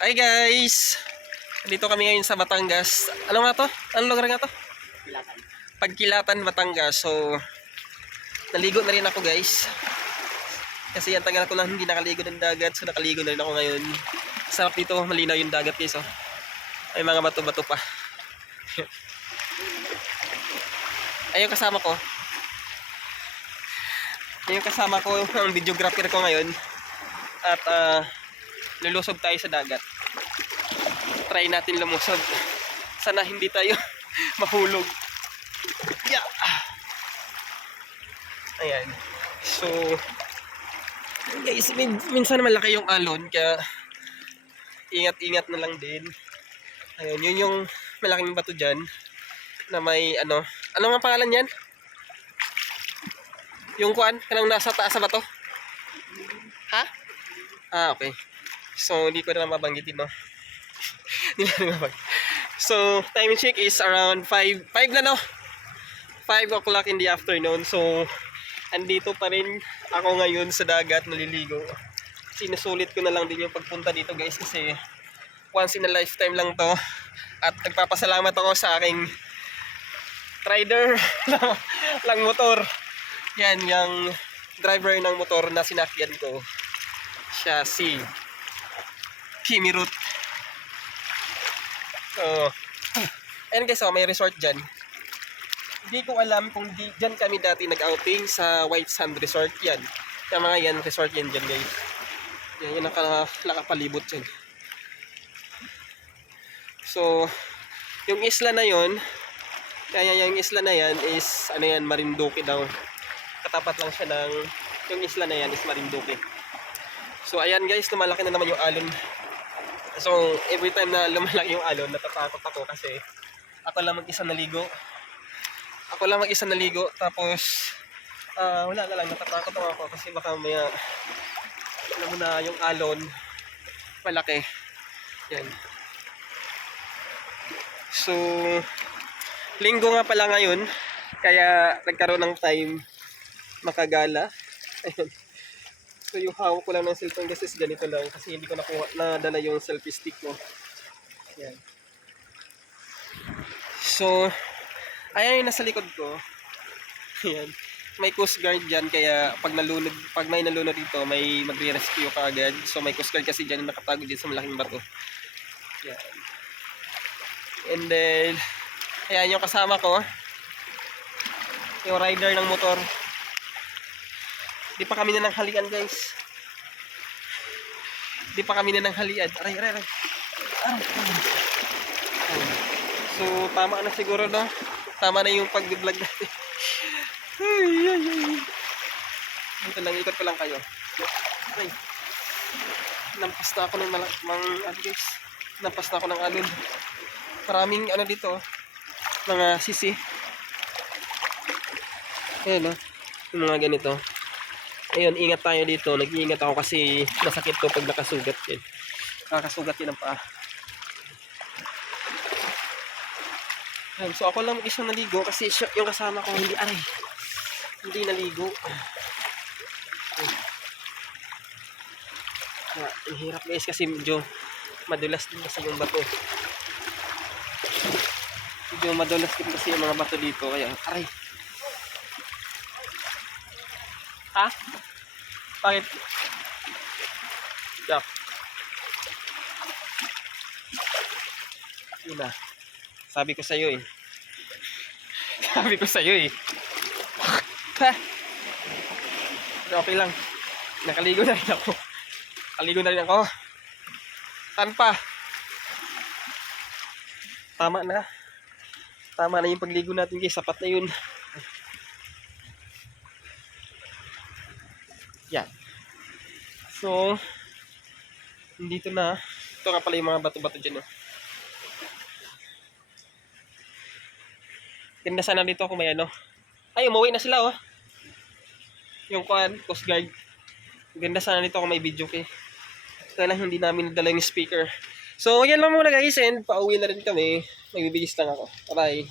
Hi guys! Dito kami ngayon sa Batangas. Ano nga to? Anong lugar nga to? Kilatan. Pagkilatan, Batangas. So, naligo na rin ako guys. Kasi ang tagal ko lang hindi nakaligo ng dagat. So, nakaligo na rin ako ngayon. Sarap dito, malinaw yung dagat guys. Oh. May mga bato-bato pa. Ayun kasama ko. Ayun kasama ko, ang videographer ko ngayon. At lulusob tayo sa dagat. Try natin lumusob. Sana hindi tayo mahulog. Yeah. Ayan. So, guys, minsan malaki yung alon. Kaya, ingat-ingat na lang din. Ayun, yun yung malaking bato dyan. Na may, ano nga pangalan yan? Yung kuan, kanang nasa taas sa bato? Ha? Okay. So, hindi ko na mabanggitin, no? So, time check is around 5 na, no? 5 o'clock in the afternoon. So, andito pa rin ako ngayon sa dagat, naliligo. Sinusulit ko na lang din yung pagpunta dito, guys, kasi once in a lifetime lang to. At nagpapasalamat ako sa aking rider lang motor. Yan, yung driver ng motor na sinakyan ko. Siya si Kimi Root. So, ayan guys, may resort dyan. Hindi ko alam kung dyan kami dati nag-outing sa White Sand Resort. Yan. Yung mga yan, resort yan dyan guys. Yan, yung nakapalibot dyan. So, yung isla na yon, kaya yung isla na yan is, ano yan, Marinduque daw. Katapat lang siya ng, yung isla na yan is Marinduque. So, ayan guys, lumalaki na naman yung alon. So, every time na lumalaki yung alon, natatakot ako kasi ako lang mag-isa naligo. Tapos, wala na lang, natatakot ako kasi baka may, alam mo na, yung alon, malaki. Yan. So, linggo nga pala ngayon, kaya nagkaroon ng time makagala. Ayun. So yung hawak ko lang ng cellphone kasi ganito lang kasi hindi ko nadala yung selfie stick ko. Yan. So, ayan yung nasa likod ko. Ayan. May Coast Guard dyan kaya pag may nalunod dito, may magre-rescue ka agad. So may Coast Guard kasi dyan yung nakatago dyan sa malaking bato. Yan. And then, ayan yung kasama ko. Yung rider ng motor. Di pa kami na nanghalian guys. Di pa kami na nanghalian. Aray. So tama na siguro, no? Tama na yung pag-vlog natin. Ay. Ito lang, ikot ko lang kayo. Aray. Nampas na ako ng guys. Nampas na ako ng alon. Maraming ano dito. Mga sisi. Ayan, no? Yung mga ganito. Ayun, ingat tayo dito. Nag-iingat ako kasi masakit to pag nakasugat yan. Nakakasugat yan ang paa. Ayun, so ako lang mag-isang naligo kasi yung kasama ko hindi naligo. Ang hirap guys kasi medyo madulas din kasi yung bato. Medyo madulas din kasi yung mga bato dito. Kaya, aray. Ha? Bakit? Jack. Yun na. Sabi ko sa'yo eh. Okay lang. Nakaligo na rin ako. Saan pa? Tama na yung pagligo natin guys. Sapat na yun. Yan. So, dito na. Ito nga pala yung mga bato-bato dyan. Oh. Ganda sana dito kung may ano. Ay, umuwi na sila oh. Yung Coast Guard. Ganda sana dito kung may video kay. Kaya lang hindi namin nadala yung speaker. So, yan lang muna guys. And pauwi na rin kami. Magbibigis lang ako. Bye.